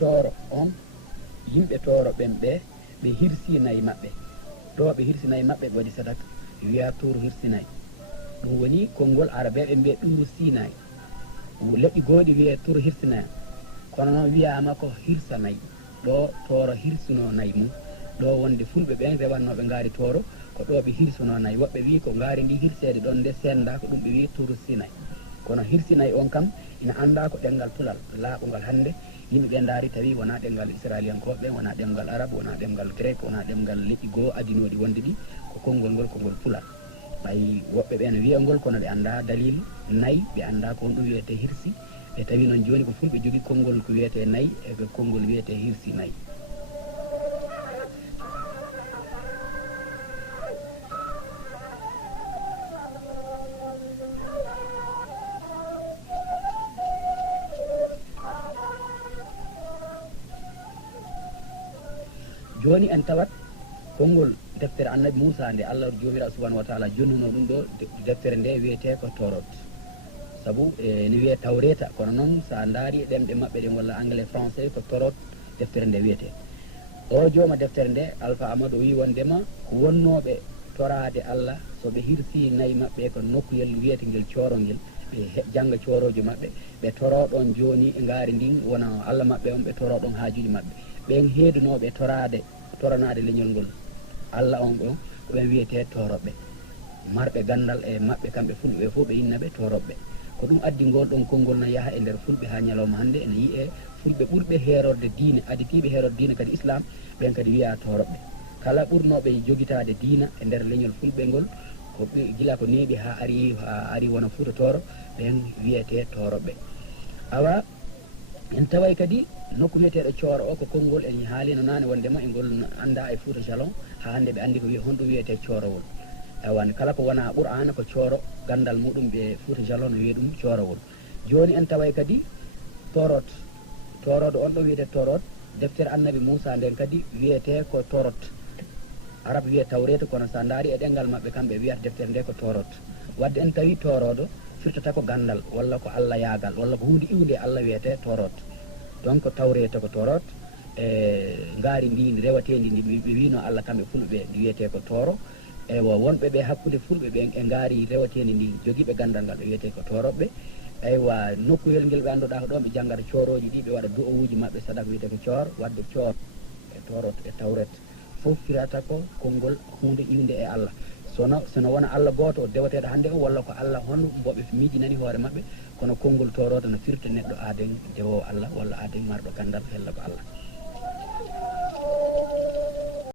tooro on yimɓe tooro ɓen ɓe hirsinayi maɓɓe ɗo ɓe hirsinayi maɓɓe ɓe waɗi sadaka wiya touru hirsinayi ɗum woni konngol arabeɓe mbiye ɗuru sinayi leƴƴi gooɗi wiye touru hirsinayi kono noon wiyama ko hirsanayi ɗo tooro hirsuno nayi mum ɗo wonde fulɓe ɓen rewannoɓe ngaari tooro ko ɗo ɓe hirsuno nayi woɓɓe wi ko ngaari ndi hirsede ɗon nde senda ko ɗum ɓe wi touru sinayi kono hirsinayi on kam ina anda ko ɗemngal pulal laaɓungal hannde yimɓeɓe daari tawi wona ɗemngal israélienkoɓe wona ɗemngal arabe wona ɗemngal grec wona ɗemngal leƴƴi goo adinoɗi wonde ɗi ko konngol ngol kongol pulal ɓay woɓɓe ɓe no wiya ngol kono ɓe anda dalil nayyi ɓe anda ko ɗum wiyete hirsi e tawi noon joni ko fulɓe jogui konngol ko wiyete nayyi e ko konngol wiyete hirsi nayyi joni en tawat konngol deftere annabi Moussa nde Allah jomiraɗo subahanahu wa taala jonnuno ɗum ɗo deftere nde wiyete ko torot saabu ne wiye tawreta kono noon sa daari ɗemɗe maɓɓe ɗen walla anglais français ko torot deftere nde wiyete o jooma deftere nde Alpha Amadou wi wondema ko wonnoɓe torade Allah soɓe hirsi nayyi maɓɓe ko nokkuyel wiyete ngel coorol ngel ɓe jangga coorojo maɓɓe ɓe toroɗon joni e ngaari ndin wona Allah maɓɓe on ɓe toroɗon haajuji maɓɓe ɓen heedunoɓe toranade leñol ngol Allah on ɓe on ko ɓen wiyete toroɓɓe marɓe gandal e maɓɓe kamɓe fulɓe ɓe fof ɓe innaɓe toroɓɓe ko ɗum addi ngol ɗon konngol no yaaha e nder fulɓe ha ñalawma hannde ene yiye fulɓe ɓurɓe heerorde diine aditiɓe heerorde diine kadi islam ɓen kadi wiya toroɓɓe kala ɓurnoɓe joguitade diina e nder leñol fulɓe ngol ko gila ko neeɓi ha ari wona Fuuta Tooro ɓen wiyete toroɓɓe awa en taway kadi nokku meteɗo cooro o ko konngol en haalino nane wondema e ngol anda e Fuuta Jalon ha hande ɓe andi ko honɗum wiyete coorowol awan kala ko wona Qur'ana ko cooro gandal muɗum ɓe Fuuta Jalon wiye ɗum coorowol joni en taway kadi torot toroɗo on ɗo wiyete torot deftere annabi Moussa nden kadi wiyete ko torot arabe wiye tawreta kono sa daari e ɗengal maɓɓe kamɓe wiyata deftere nde ko torot wadde en tawi toroɗo firtata ko gandal walla ko Allah yaagal walla ko hunde iwde Allah wiyete torot donc tawreta ko torot e ngaari ndi rewatendi ndi ɓe wino Allah kamɓe fulɓe ndi wiyete ko toro ewa wonɓe ɓe hakkude fulɓe ɓen e ngaari rewatendi ndi joguiɓe gandal ngal ɓe wiyete ko toroɓɓe eywa nokkuyel ngel ɓe annduɗa ko ɗon ɓe janggata cooroji ɗi ɓe waɗa du'owuji maɓɓe sadak wiyete ko coor wadde coor e torot e tawret fof firata ko konngol hunde iwde e Allah sono wona Allah goto o dewateɗo hannde o walla ko Allah hono mboɓe miijinani hoore maɓɓe kono konngol torodo no firta neɗɗo aaden dewowo Allah walla aaden marɗo gandal hella ko Allah